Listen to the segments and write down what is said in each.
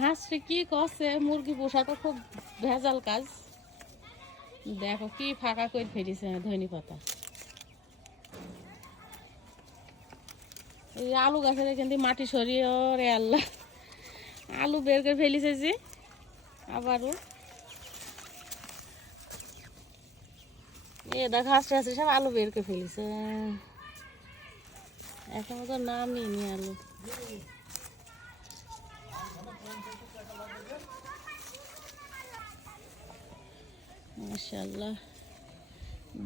হাঁসে কি করছে, মুরগি পোষা তো খুব ভেজাল কাজ। দেখো কি ফাঁকা করে ফেলেছে ধনি পাতা। এই আলু গাছের এখান থেকে মাটি সরিয়ে রে আল্লাহ, আলু বের করে ফেলেছে যে আবারও। এ দেখ হাঁসতে হাঁসতে সব আলু বের করে ফেলেছে, এখনো তো নামই নি আলু। মাশাআল্লাহ,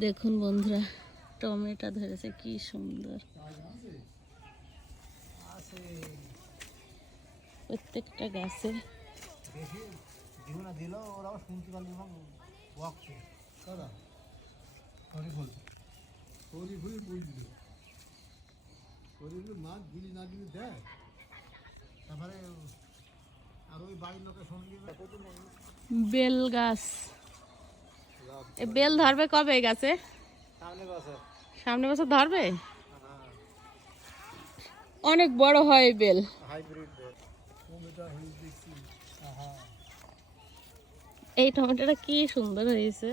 দেখুন বন্ধুরা টমেটো ধরেছে কি সুন্দর। প্রত্যেকটা গাছে বেল গাছ। বেল ধরবে কবে এই গাছে? সামনে বছর ধরবে। অনেক বড় হয় বেল। এই টমেটোটা কি সুন্দর হয়েছে।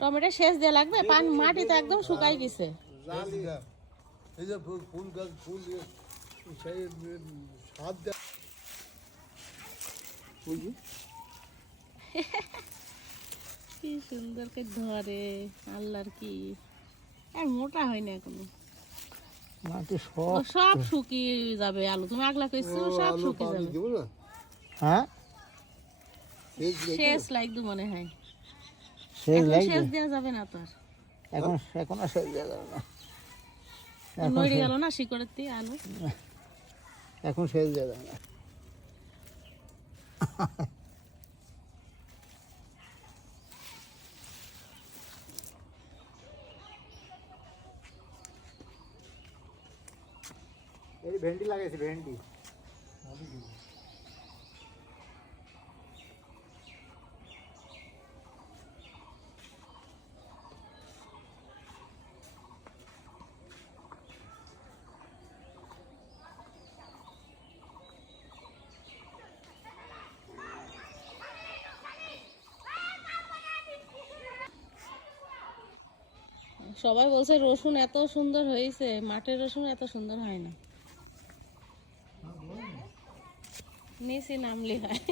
টমেটো সেচ দেওয়া লাগবে, পানি মাটি তো একদম শুকাই গেছে। কি সুন্দর করে ধরে আল্লাহর কি, আর মোটা হয় না এখনো, সব শুকিয়ে যাবে আলু। তুমি আগলা কইছো সব শুকিয়ে যাবে। হ্যাঁ শেষ লাগবে মনে হয়, শেষ দেওয়া যাবে না তো আর। এখন এখন আর শেষ দেওয়া যাবে না, নড়ে গেল না শিকড়ের দিয়ে আলু। এখন শেষ দেওয়া যাবে না। এই ভেন্ডি লাগাইছি, ভেন্ডি সবাই বলছে রসুন এত সুন্দর হয়েছে, মাটির রসুন এত সুন্দর হয় না। নিচে নামলে হয়।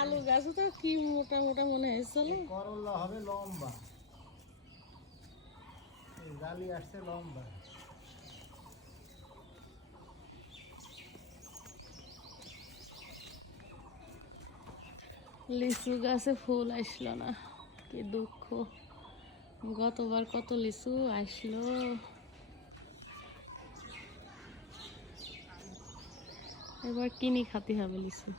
আলু গাছ তো কি মোটা মোটা মনে হয়েছিল। করলা হবে লম্বা, জালি আসছে লম্বা। লিচু গাছে ফুল আসলো না, কি দুঃখ। গতবার কত লিচু আসলো। এবার কিনে খাতে হবে লিচু।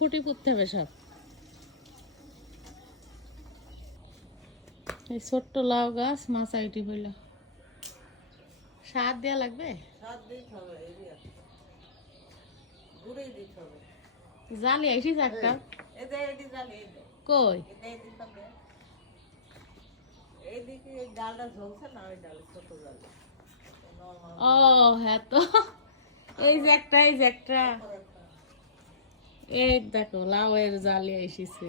খুঁটি পুঁততে হবে সব। এই ছোট্ট লাউ গাছ মাচাইটি হইল, সার দেওয়া লাগবে। জালি আইসি একটা কই ও হ্যাঁ তো এই যে একটা, এই যে একটা, এই দেখো লাউ এর জালি এসেছে।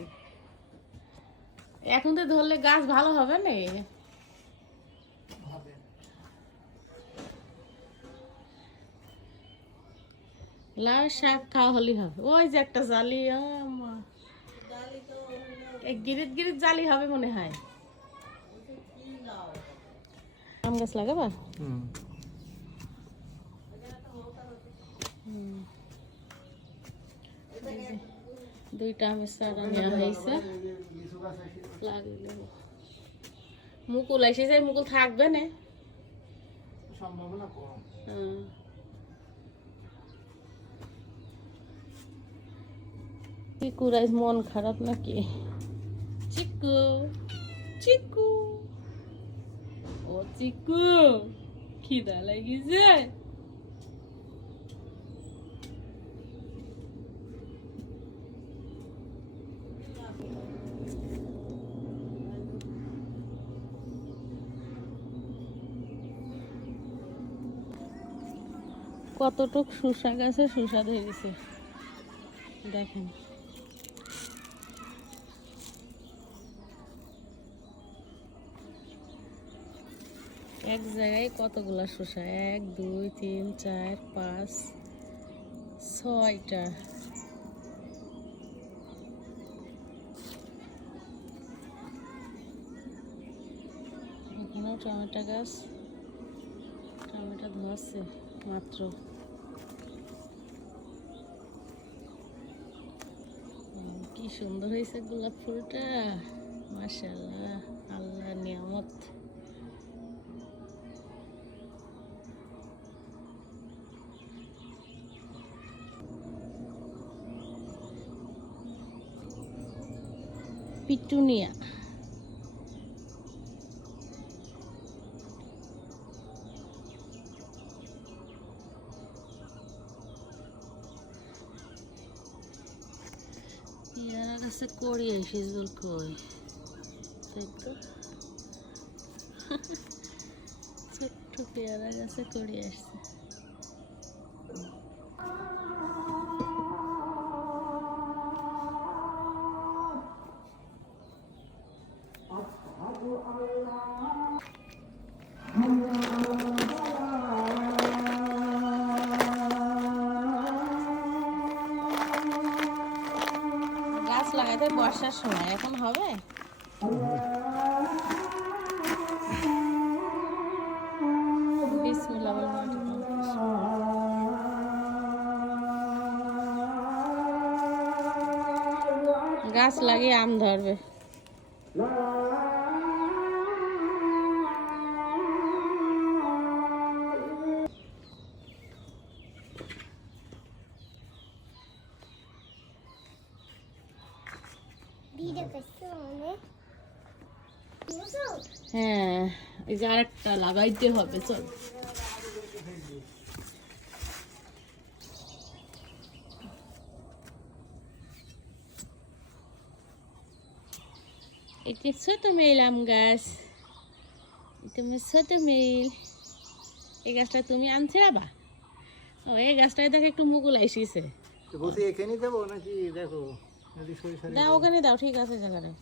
এখন তো ধরলে গাছ ভালো হবে না, লাউ শাক খাওয়া হলেই হবে। ওই যে একটা জালি, গিরিট গিরিট জালি হবে মনে হয়। আম গাছ লাগাবা? দুইটা আমের চারা নেওয়া হয়েছে, লাগিয়ে দেবো। মুকুল এসেছে, মুকুল থাকবে না, সম্ভাবনা কম। চিকুর আজ মন খারাপ নাকি? চিকু চিকু, ও চিকু খিদা লাগিছে। কতটুক শসা গাছে শসা ধরেছে দেখেন। এক জায়গায় কতগুলা শসা, 1 2 3 4 5 6টা। এখানেও টমেটো গাছ, টমেটো ধরছে মাত্র। কি সুন্দর হয়েছে গোলাপ ফুলটা, মাশাআল্লাহ, আল্লাহর নিয়ামত। পিটুনিয়া, পেয়ারা গাছে কড়ি এসে জল কই, তাই তো ছোট্ট পেয়ারা গাছে কড়ি আসছে। গাছ লাগাতে বর্ষার সময়, এখন হবে। বিসমিল্লাহ বলে মাটি দাও। গাছ লাগিয়ে আম ধরবে। হ্যাঁ, এই যে আরেকটা লাগাইতে হবে, চল। এটা ছোট মেল আম গাছ, তুমি ছোট মেল। এই গাছটা তুমি আনছে আবা? ও, এই গাছটায় দেখো একটু মুকুল এসেছে। বলছি এখানে দেবো নাকি? দেখো যদি সরিষা দাও, ওখানে দাও, ঠিক আছে জায়গাটা।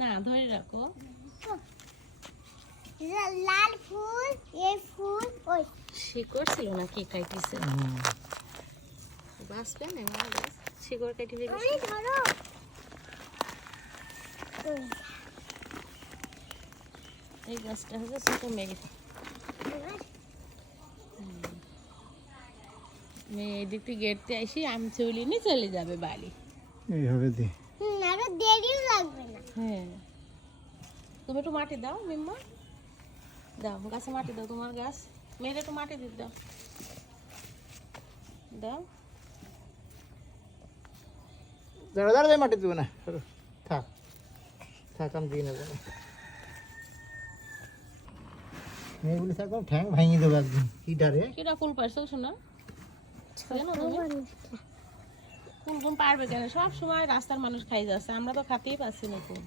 না, ধরে রাখো। লাল ফুল, এই ফুল, ওই শিকড় ছিল না, কি কাটিছে? বাঁচবে না আমার গাছ, শিকড় কাটি আমি ফেলেছে। ধরো। এই গাছটা হচ্ছে ছোট মেয়ে। মেয়ে এদিক থেকে গেটতে আসি, আম চুলি নিয়ে চলে যাবে বাড়ি। এইভাবে দি। আরো দেরিও লাগবে না। হ্যাঁ, তুমি একটু মাটি দাও মিম্মা, দাও গাছে মাটি দাও, তোমার গাছ। মেয়ের একটু মাটি দিতে দাও, দাও। দাঁড়া দাঁড়া, মাটি দেবো না, থাক থাক, আমি দিয়ে নেবো। মেয়ে বলেছে একদম ঠ্যাং ভাঙিয়ে দেবো একদিন। কি ডারে কিটা ফুল পারছো শোনা? ফুল গুম পারবে কেন? সব সময় রাস্তার মানুষ খাই যাচ্ছে, আমরা তো খাতেই পাচ্ছি না ফুল।